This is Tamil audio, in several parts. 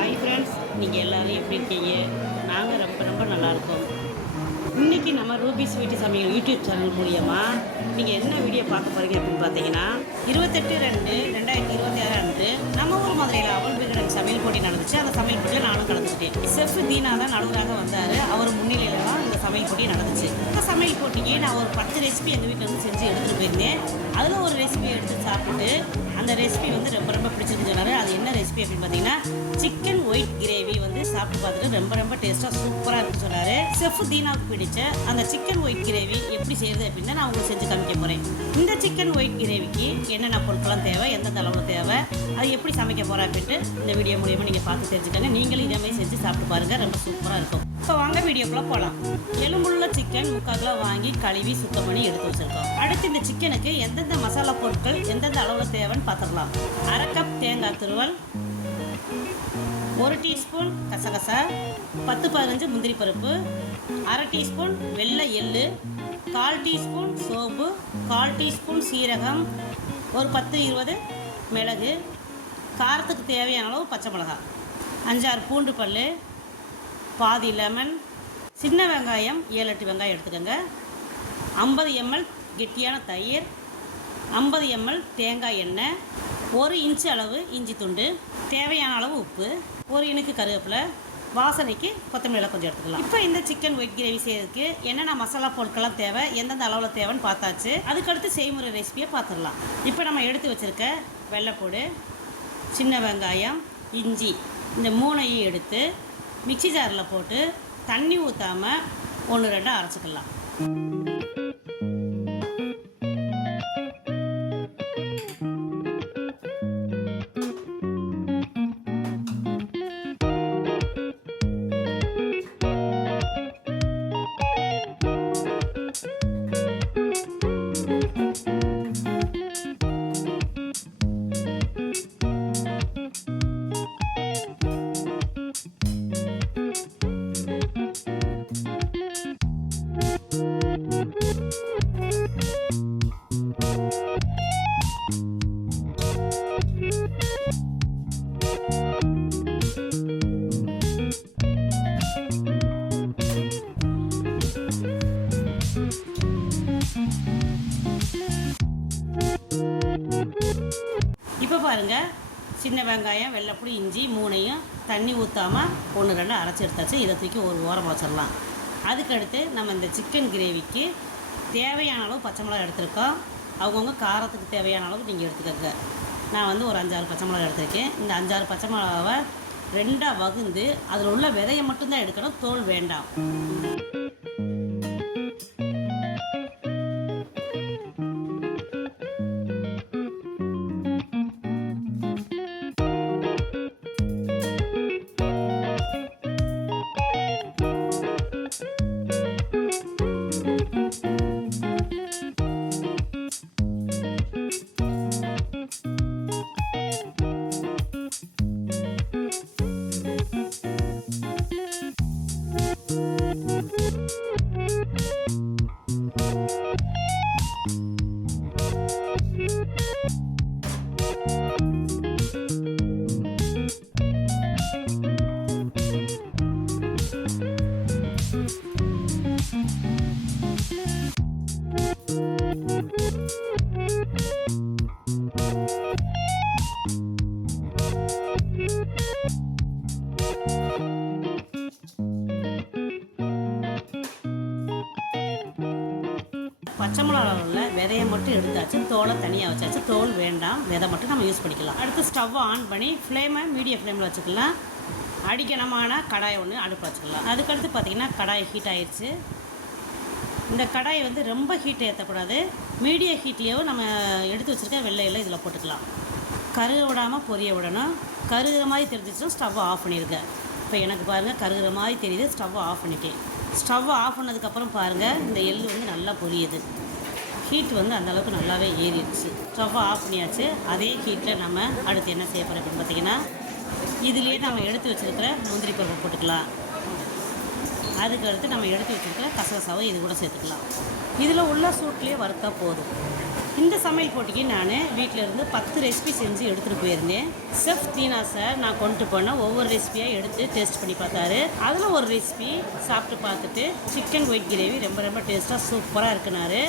ஹாய் ஃப்ரெண்ட்ஸ், நீங்கள் எல்லோரும் எப்படி இருக்கீங்க? நாங்கள் ரொம்ப ரொம்ப நல்லாயிருக்கோம். இன்றைக்கி நம்ம ரூபி ஸ்வீட்டு சமையல் யூடியூப் சேனல் மூலியமாக நீங்கள் என்ன வீடியோ பார்க்க போகிறீங்க அப்படின்னு பார்த்தீங்கன்னா 28/2/2026 அன்று நம்ம ஊர் மதுரையில் அவல் விகடன் சமையல் போட்டி நடந்துச்சு. அந்த சமையல் போட்டியில் நானும் கலந்துக்கிட்டேன். செஃப் தீனா தான் நடுவராக வந்தார். அவர் முன்னிலையில் தான் இந்த சமையல் போட்டி நடந்துச்சு. இந்த சமையல் போட்டிக்கு நான் ஒரு 10 ரெசிபி எங்கள் வீட்டில் வந்து செஞ்சு எடுத்துகிட்டு போயிருந்தேன். அதில் ஒரு ரெசிபி எடுத்து சாப்பிட்டுட்டு அந்த ரெசிபி வந்து ரொம்ப ரொம்ப பிடிச்சிருக்குன்னு சொன்னார். அது என்ன ரெசிபி அப்படின்னு பார்த்தீங்கன்னா சிக்கன் ஒயிட் கிரேவி வந்து சாப்பிட்டு பார்த்துட்டு ரொம்ப ரொம்ப டேஸ்ட்டாக சூப்பராக இருக்குன்னு சொன்னார். செஃப் தீனாவுக்கு பிடிச்ச அந்த சிக்கன் ஒயிட் கிரேவி எப்படி செய்கிறது அப்படின்னு நான் உங்களுக்கு செஞ்சு காமிக்க போகிறேன். இந்த சிக்கன் ஒயிட் கிரேவிக்கு என்னென்ன பொருட்கள்லாம் தேவை, எந்தெந்த அளவில் தேவை, அது எப்படி சமைக்க போகிறேன் அப்படின்ட்டு இந்த வீடியோ மூலியமாக நீங்கள் பார்த்து தெரிஞ்சுக்கோங்க. நீங்களும் இதே மாதிரி செஞ்சு சாப்பிட்டு பாருங்கள், ரொம்ப சூப்பராக இருக்கும். இப்போ வாங்க வீடியோக்குள்ளே போகலாம். எலும்புள்ள சிக்கன் 3/4 கிலோ வாங்கி கழுவி சுத்தம் பண்ணி எடுத்து வச்சுருக்கோம். அடுத்து இந்த சிக்கனுக்கு எந்தெந்த மசாலா பொருட்கள் எந்தெந்த அளவில் தேவைன்னு பார்த்துடலாம். 1/2 கப் தேங்காய் துருவல், 1 டீஸ்பூன் கசகசா, 10-15 முந்திரி பருப்பு, 1/2 டீஸ்பூன் வெள்ளை எள்ளு, 1/4 டீஸ்பூன் சோம்பு, 1/4 டீஸ்பூன் சீரகம், ஒரு 10-20 மிளகு, காரத்துக்கு தேவையான அளவு பச்சை மிளகாய், 5-6 பூண்டு பல், பாதி லெமன், சின்ன வெங்காயம் 7-8 வெங்காயம் எடுத்துக்கோங்க, 50 ml கெட்டியான தயிர், 50 ml தேங்காய் எண்ணெய், 1 இன்ச்சு அளவு இஞ்சி துண்டு, தேவையான அளவு உப்பு, 1 இனுக்கு கருவேப்பிலை, வாசனைக்கு கொத்தமல்லி கொஞ்சம் எடுத்துக்கலாம். இப்போ இந்த சிக்கன் ஒயிட் கிரேவி செய்யறதுக்கு என்னென்ன மசாலா பொருட்கள்லாம் தேவை, எந்தெந்த அளவில் தேவைன்னு பார்த்தாச்சு. அதுக்கடுத்து செய்முறை ரெசிபியை பார்த்துடலாம். இப்போ நம்ம எடுத்து வச்சுருக்க வெள்ளைப்பூடு, சின்ன வெங்காயம், இஞ்சி இந்த 3ஐயும் எடுத்து மிக்சி ஜாரில் போட்டு தண்ணி ஊற்றாமல் 1-2 அரைச்சிக்கலாம். இப்போ பாருங்கள், சின்ன வெங்காயம், வெள்ளைப்பூடி, இஞ்சி 3ஐயும் தண்ணி ஊற்றாமல் 1-2 அரைச்சி எடுத்தாச்சு. இதை தூக்கி ஒரு ஓரமாக வச்சிடலாம். அதுக்கடுத்து நம்ம இந்த சிக்கன் கிரேவிக்கு தேவையான அளவு பச்சை மிளகா எடுத்துருக்கோம். அவங்கவுங்க காரத்துக்கு தேவையான அளவு நீங்கள் எடுத்துக்கோங்க. நான் வந்து ஒரு 5-6 பச்சை மிளகா எடுத்திருக்கேன். இந்த 5-6 பச்சை மிளகாவை 2ஆக வகுந்து அதில் உள்ள விதையை மட்டும்தான் எடுக்கணும், தோல் வேண்டாம். பச்சை மிளகாவில் விதையை மட்டும் எடுத்தாச்சு, தோலை தனியாக வச்சாச்சு. தோல் வேண்டாம், விதை மட்டும் நம்ம யூஸ் பண்ணிக்கலாம். அடுத்து ஸ்டவ்வை ஆன் பண்ணி ஃப்ளேமை மீடியம் ஃப்ளேமில் வச்சுக்கலாம். அடிக்கணமான கடாயை ஒன்று அடுப்பு வச்சுக்கலாம். அதுக்கடுத்து பார்த்திங்கன்னா கடாய் ஹீட் ஆயிடுச்சு. இந்த கடாயை வந்து ரொம்ப ஹீட் ஏற்றக்கூடாது, மீடியம் ஹீட்லேயும் நம்ம எடுத்து வச்சுருக்க வெள்ளையில் இதில் போட்டுக்கலாம். கருக விடாமல் பொரிய விடணும். கருகிற மாதிரி தெரிஞ்சிச்சுன்னா ஸ்டவ்வை ஆஃப் பண்ணிடுங்க. இப்போ எனக்கு பாருங்கள் கருகிற மாதிரி தெரியுது, ஸ்டவ்வை ஆஃப் பண்ணிட்டேன். ஸ்டவ்வை ஆஃப் பண்ணதுக்கப்புறம் பாருங்கள் இந்த எள்ளு வந்து நல்லா பொரியுது. ஹீட் வந்து அந்தளவுக்கு நல்லாவே ஏறிடுச்சு. ஸ்டவ்வை ஆஃப் பண்ணியாச்சு. அதே ஹீட்டில் நம்ம அடுத்து என்ன செய்ய போகிறோம் அப்படின்னு பார்த்திங்கன்னா இதுலேயே நம்ம எடுத்து வச்சுருக்கிற முந்திரி பருப்பை போட்டுக்கலாம். அதுக்கடுத்து நம்ம எடுத்து வச்சுருக்கிற கசகசாவை இது கூட சேர்த்துக்கலாம். இதில் உள்ள சூட்லேயே வறுத்தா போதும். இந்த சமையல் போட்டிக்கு நான் வீட்டில் இருந்து 10 ரெசிபி செஞ்சு எடுத்துகிட்டு போயிருந்தேன். செஃப் தீனா சார் நான் கொண்டு போனால் ஒவ்வொரு ரெசிபியாக எடுத்து டேஸ்ட் பண்ணி பார்த்தாரு. அதில் ஒரு ரெசிபி சாப்பிட்டு பார்த்துட்டு சிக்கன் ஒயிட் கிரேவி ரொம்ப ரொம்ப டேஸ்ட்டாக சூப்பராக இருக்குனாரு.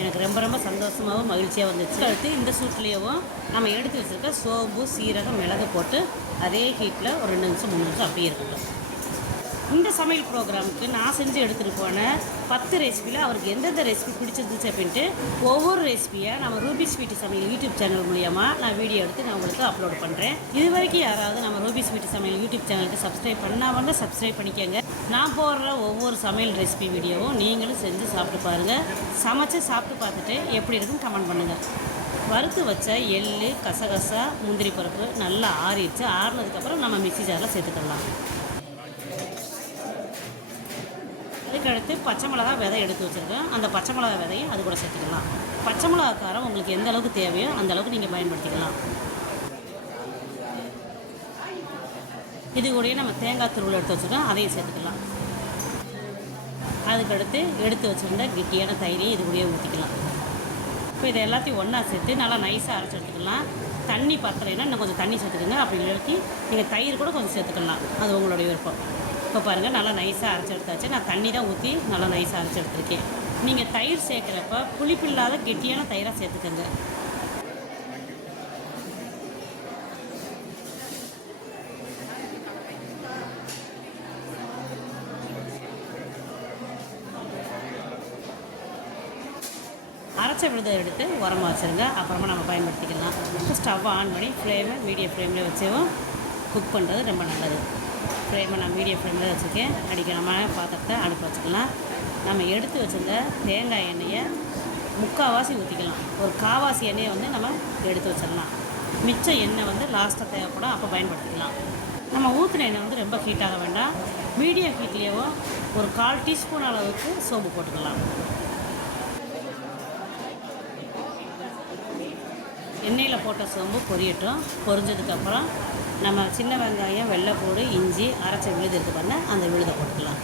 எனக்கு ரொம்ப ரொம்ப சந்தோஷமாகவும் மகிழ்ச்சியாக வந்துச்சு. அடுத்து இந்த சூட்லேயும் நம்ம எடுத்து வச்சுருக்க சோம்பு சீரகம் மிளகு போட்டு அதே ஹீட்டில் ஒரு 2 நிமிஷம் 3 நிமிஷம் அப்படியே இருக்கட்டும். இந்த சமையல் ப்ரோக்ராமுக்கு நான் செஞ்சு எடுத்துகிட்டு போன 10 ரெசிபியில் அவருக்கு எந்தெந்த ரெசிபி பிடிச்சிருந்துச்சு அப்படின்ட்டு ஒவ்வொரு ரெசிபியாக நம்ம ரூபி ஸ்வீட் சமையல் யூடியூப் சேனல் மூலியமாக நான் வீடியோ எடுத்து நான் உங்களுக்கு அப்லோட் பண்ணுறேன். இது வரைக்கும் யாராவது நம்ம ரூபி ஸ்வீட் சமையல் யூடியூப் சேனலுக்கு சப்ஸ்கிரைப் பண்ணாமல் சப்ஸ்கிரைப் பண்ணிக்கோங்க. நான் போடுற ஒவ்வொரு சமையல் ரெசிபி வீடியோவும் நீங்களும் செஞ்சு சாப்பிட்டு பாருங்கள். சமைச்சு சாப்பிட்டு பார்த்துட்டு எப்படி இருக்குன்னு கமெண்ட் பண்ணுங்கள். வறுத்து வச்ச எள்ளு கசகசா முந்திரி பருப்பு நல்லா ஆறிடுச்சு. ஆறினதுக்கப்புறம் நம்ம மிக்ஸி ஜாரில் சேர்த்துக்கலாம். அதுக்கடுத்து பச்சை மிளகா விதை எடுத்து வச்சுருக்கேன். அந்த பச்சை மிளகா விதையும் அது கூட சேர்த்துக்கலாம். பச்சை மிளகா காரம் உங்களுக்கு எந்த அளவுக்கு தேவையோ அந்த அளவுக்கு நீங்கள் பயன்படுத்திக்கலாம். இது கூடயே நம்ம தேங்காய் துருவல் எடுத்து வச்சுருக்கோம், அதையும் சேர்த்துக்கலாம். அதுக்கடுத்து எடுத்து வச்சுருந்த கெட்டியான தயிரையும் இது கூடயே ஊற்றிக்கலாம். இப்போ இதை எல்லாத்தையும் ஒன்றா சேர்த்து நல்லா நைஸாக அரைச்சி எடுத்துக்கலாம். தண்ணி பத்தலைன்னா இன்னும் கொஞ்சம் தண்ணி சேர்த்துக்கோங்க. அப்படி இல்லாட்டி நீங்கள் தயிர் கூட கொஞ்சம் சேர்த்துக்கலாம், அது உங்களுடைய விருப்பம். இப்போ பாருங்கள் நல்லா நைஸாக அரைச்சி எடுத்தாச்சு. நான் தண்ணி தான் ஊற்றி நல்லா நைஸாக அரைச்சி எடுத்துருக்கேன். நீங்கள் தயிர் சேர்க்குறப்ப புளிப்பில்லாத கெட்டியான தயிராக சேர்த்துக்கோங்க. அரைச்ச விழுதை எடுத்து உரமாக வச்சுருங்க. அப்புறமா நம்ம பயன்படுத்திக்கலாம். ஸ்டவ் ஆன் பண்ணி மீடியம் ஃப்ளேமில் வச்சும் குக் பண்ணுறது ரொம்ப நல்லது. ஃப்ளேமை நான் மீடியம் ஃப்ளேமில் வச்சுருக்கேன். அடிக்கணமான பாத்திரத்தை அடுப்பு வச்சுக்கலாம். நம்ம எடுத்து வச்சுருந்த தேங்காய் எண்ணெயை 3/4 ஊற்றிக்கலாம். ஒரு 1/4 எண்ணெயை நம்ம எடுத்து வச்சிடலாம். மிச்ச எண்ணெய் லாஸ்ட்டாக தேவைப்படும், அப்போ பயன்படுத்திக்கலாம். நம்ம ஊற்றின எண்ணெய் ரொம்ப ஹீட்டாக வேண்டாம். மீடியம் ஹீட்லேயோ ஒரு 1/4 டீஸ்பூன் அளவுக்கு சோம்பு போட்டுக்கலாம். எண்ணெயில் போட்ட சோம்பு பொரியட்டும். பொரிஞ்சதுக்கப்புறம் நம்ம சின்ன வெங்காயம் வெள்ளைப்பூடு இஞ்சி அரைச்ச விழுது இருக்குது பாருங்கள், அந்த விழுதை போட்டுக்கலாம்.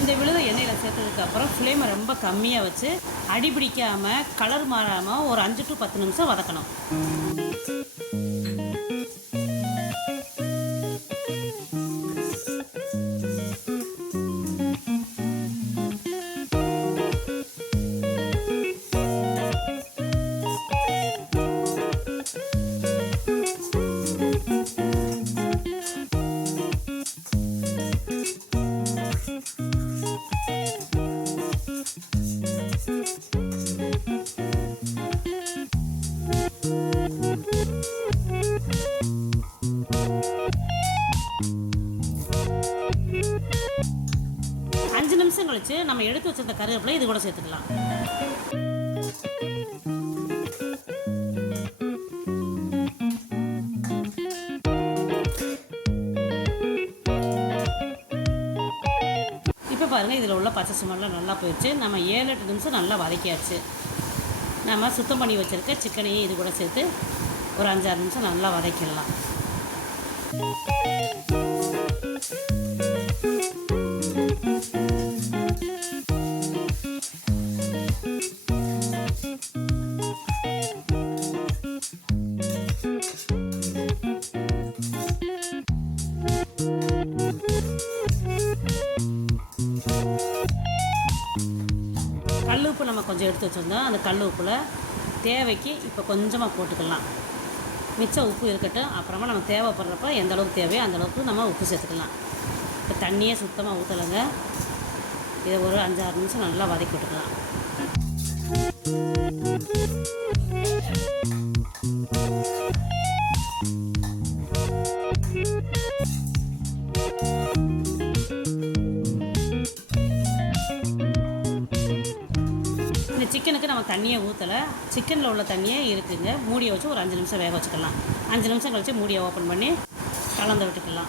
இந்த விழுதை எண்ணெயில் சேர்த்ததுக்கப்புறம் ஃப்ளேமை ரொம்ப கம்மியாக வச்சு அடி பிடிக்காமல் கலர் மாறாமல் ஒரு 5 to 10 நிமிஷம் வதக்கணும். நிமிஷம் கழிச்சு நம்ம எடுத்து வச்சிருந்த கருவேப்பிலை இது கூட சேர்த்துக்கலாம். இப்போ பாருங்கள், இதில் உள்ள பச்சை சுமரெலாம் நல்லா போயிடுச்சு. நம்ம 7-8 நிமிஷம் நல்லா வதக்கியாச்சு. நம்ம சுத்தம் பண்ணி வச்சுருக்க சிக்கனையும் இது கூட சேர்த்து ஒரு 5-6 நிமிஷம் நல்லா வதக்கிடலாம். கல் உப்பு நம்ம கொஞ்சம் எடுத்து வச்சுருந்தோம். அந்த கல் உப்பில் தேவைக்கு இப்போ கொஞ்சமாக போட்டுக்கலாம். மிச்சம் உப்பு இருக்கட்டும். அப்புறமா நம்ம தேவைப்படுறப்ப எந்த அளவுக்கு தேவையோ அந்த அளவுக்கு நம்ம உப்பு சேர்த்துக்கலாம். இப்போ தண்ணியே சுத்தமாக ஊற்றலைங்க. இதை ஒரு 5-6 நிமிஷம் நல்லா வதக்கி விட்டுக்கலாம். இந்த சிக்கனுக்கு நம்ம தண்ணியை ஊற்றலை. சிக்கனில் உள்ள தண்ணியே இருக்குங்க. மூடியை வச்சு ஒரு 5 நிமிஷம் வேக வச்சுக்கலாம். 5 நிமிஷம் கழித்து மூடியை ஓப்பன் பண்ணி கலந்து விட்டுக்கலாம்.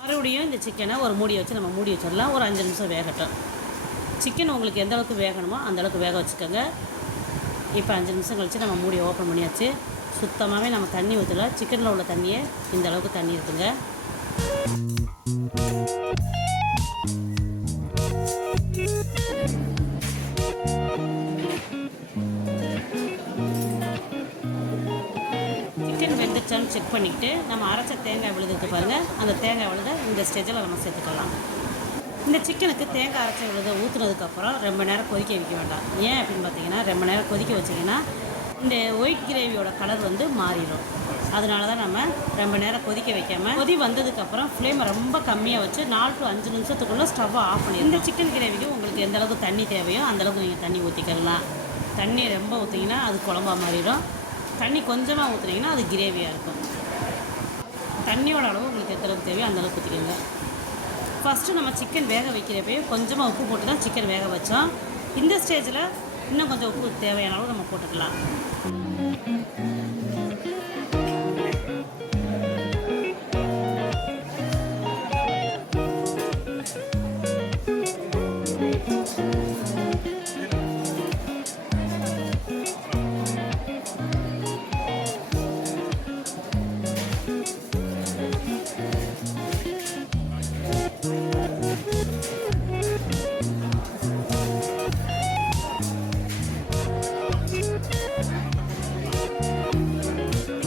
மறுபடியும் இந்த சிக்கனை ஒரு மூடி வச்சு நம்ம மூடி வச்சிடலாம். ஒரு 5 நிமிஷம் வேகட்டும். சிக்கன் உங்களுக்கு எந்த அளவுக்கு வேகணுமோ அந்த அளவுக்கு வேக வச்சுக்கோங்க. இப்போ 5 நிமிஷம் கழித்து நம்ம மூடியை ஓப்பன் பண்ணியாச்சு. சுத்தமாகவே நம்ம தண்ணி ஊற்றல, சிக்கனில் உள்ள தண்ணியே இந்த அளவுக்கு தண்ணி இருக்குங்க. சிக்கன் வெந்துச்சான்னு செக் பண்ணிக்கிட்டு நம்ம அரைச்ச தேங்காய் விழுதுக்கு பாருங்கள், அந்த தேங்காய் விழுத இந்த ஸ்டேஜில் நம்ம சேர்த்துக்கலாம். இந்த சிக்கனுக்கு தேங்காய் அரைச்ச விழுத ஊற்றுனதுக்கப்புறம் ரொம்ப நேரம் கொதிக்க வைக்க வேண்டாம். ஏன் அப்படின்னு பார்த்தீங்கன்னா, ரொம்ப நேரம் கொதிக்க வச்சிங்கன்னா இந்த ஒயிட் கிரேவியோட கலர் வந்து மாறிடும். அதனால தான் நம்ம ரொம்ப நேரம் கொதிக்க வைக்காமல் கொதி வந்ததுக்கப்புறம் ஃப்ளேமை ரொம்ப கம்மியாக வச்சு 4 to 5 நிமிஷத்துக்குள்ளே ஸ்டவ்வை ஆஃப் பண்ணி. இந்த சிக்கன் கிரேவிக்கு உங்களுக்கு எந்த அளவுக்கு தண்ணி தேவையோ அந்தளவுக்கு நீங்கள் தண்ணி ஊற்றிக்கலாம். தண்ணி ரொம்ப ஊற்றிங்கன்னா அது குழம்பா மாறிடும். தண்ணி கொஞ்சமாக ஊற்றுனீங்கன்னா அது கிரேவியாக இருக்கும். தண்ணியோட அளவு உங்களுக்கு எந்த அளவுக்கு தேவையோ அந்தளவுக்கு ஊற்றிக்கோங்க. ஃபஸ்ட்டு நம்ம சிக்கன் வேக வைக்கிறப்பே கொஞ்சமாக உப்பு போட்டு தான் சிக்கன் வேக வச்சோம். இந்த ஸ்டேஜில் இன்னும் கொஞ்சம் உப்பு தேவையான அளவு நம்ம போட்டுக்கலாம்.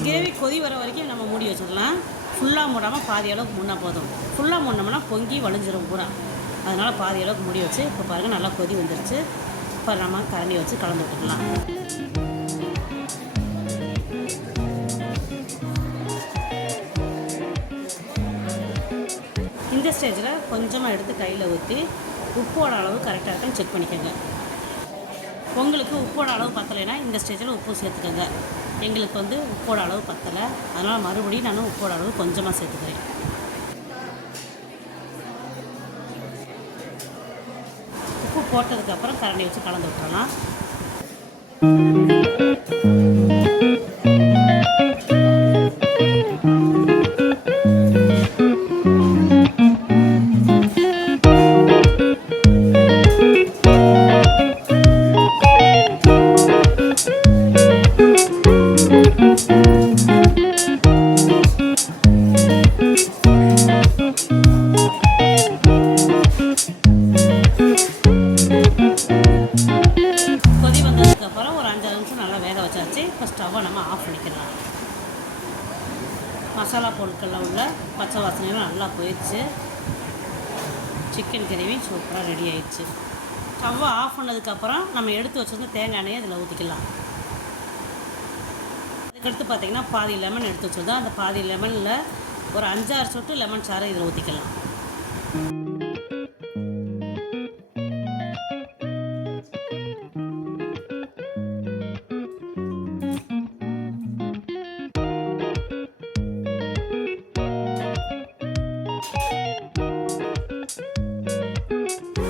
கிரேவி கொதி வர வரைக்கும் நம்ம மூடி வச்சுக்கலாம். ஃபுல்லாக மூடாமல் பாதி அளவுக்கு மூடினா போதும். ஃபுல்லாக மூடினோம்னா பொங்கி வழிஞ்சிரும் பூரா. அதனால் பாதி அளவுக்கு மூடி வச்சு இப்போ பாருங்கள் நல்லா கொதி வந்துருச்சு. இப்போ நம்ம கரண்டி வச்சு கலந்து விட்டுக்கலாம். இந்த ஸ்டேஜில் கொஞ்சமாக எடுத்து கையில் ஊற்றி உப்போட அளவு கரெக்டாக இருக்குன்னு செக் பண்ணிக்கோங்க. உங்களுக்கு உப்போட அளவு பத்தலைன்னா இந்த ஸ்டேஜில் உப்பு சேர்த்துக்கோங்க. எங்களுக்கு வந்து உப்போட அளவு பத்தலை, அதனால் மறுபடியும் நான் உப்போட அளவு கொஞ்சமாக சேர்த்துக்கிறேன். உப்பு போட்டதுக்கப்புறம் கரண்டி வச்சு கலந்து விட்டுறலாம். கொதி வந்ததுக்கப்புறம் ஒரு 5 நிமிஷம் நல்லா வேக வச்சாச்சு. இப்போ ஸ்டவ்வை நம்ம ஆஃப் பண்ணிக்கலாம். மசாலா பொருட்களில் உள்ள பச்சை வாசனையும் நல்லா போயிடுச்சு. சிக்கன் கிரேவி சூப்பராக ரெடி ஆயிடுச்சு. ஸ்டவ்வை ஆஃப் பண்ணதுக்கப்புறம் நம்ம எடுத்து வச்சுருந்த தேங்காய் எண்ணெயை இதில் ஊற்றிக்கலாம். அதுக்கடுத்து பார்த்திங்கன்னா பாதி லெமன் எடுத்து வச்சுருந்தோம். அந்த பாதி லெமனில் ஒரு 5-6 சொட்டு லெமன் சாறை இதில் ஊற்றிக்கலாம்.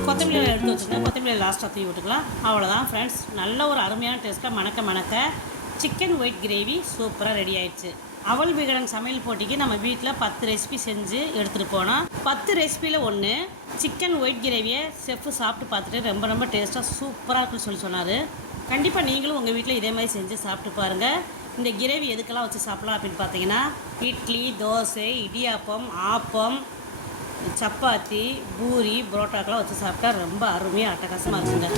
கொத்தமல்லி எடுத்து வச்சுருந்தேன். கொத்தமல்லி லாஸ்ட்டாக தூவி விட்டுக்கலாம். அவ்வளோதான் ஃப்ரெண்ட்ஸ், நல்ல ஒரு அருமையான டேஸ்ட்டாக மணக்க சிக்கன் ஒயிட் கிரேவி சூப்பராக ரெடி ஆயிடுச்சு. அவல் விகடன் சமையல் போட்டிக்கு நம்ம வீட்டில் 10 ரெசிபி செஞ்சு எடுத்துகிட்டு போனோம். 10 ரெசிபியில் 1 சிக்கன் ஒயிட் கிரேவியை செஃப் சாப்பிட்டு பார்த்துட்டு ரொம்ப டேஸ்ட்டாக சூப்பராக இருக்குன்னு சொன்னார். கண்டிப்பாக நீங்களும் உங்கள் வீட்டில் இதே மாதிரி செஞ்சு சாப்பிட்டு பாருங்கள். இந்த கிரேவி எதுக்கெல்லாம் வச்சு சாப்பிட்லாம் அப்படின்னு பார்த்தீங்கன்னா, இட்லி, தோசை, இடியாப்பம், ஆப்பம், சப்பாத்தி, பூரி, புரோட்டாக்கெல்லாம் வச்சு சாப்பிட்டா ரொம்ப அருமையாக அட்டகாசமாக இருக்குங்க.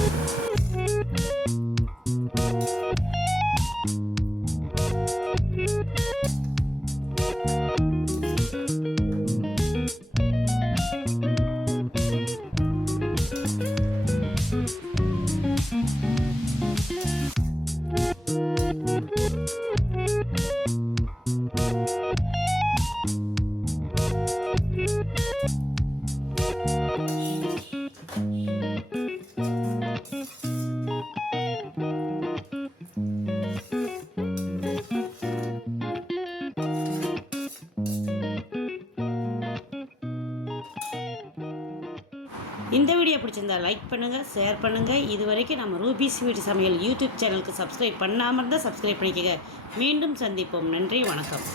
இந்த வீடியோ பிடிச்சிருந்தா லைக் பண்ணுங்கள், ஷேர் பண்ணுங்கள். இது வரைக்கும் நம்ம ரூபி ஸ்வீட் சமையல் யூடியூப் சேனலுக்கு சப்ஸ்கிரைப் பண்ணாமல் இருந்தால் சப்ஸ்கிரைப் பண்ணிக்கங்க. மீண்டும் சந்திப்போம். நன்றி, வணக்கம்.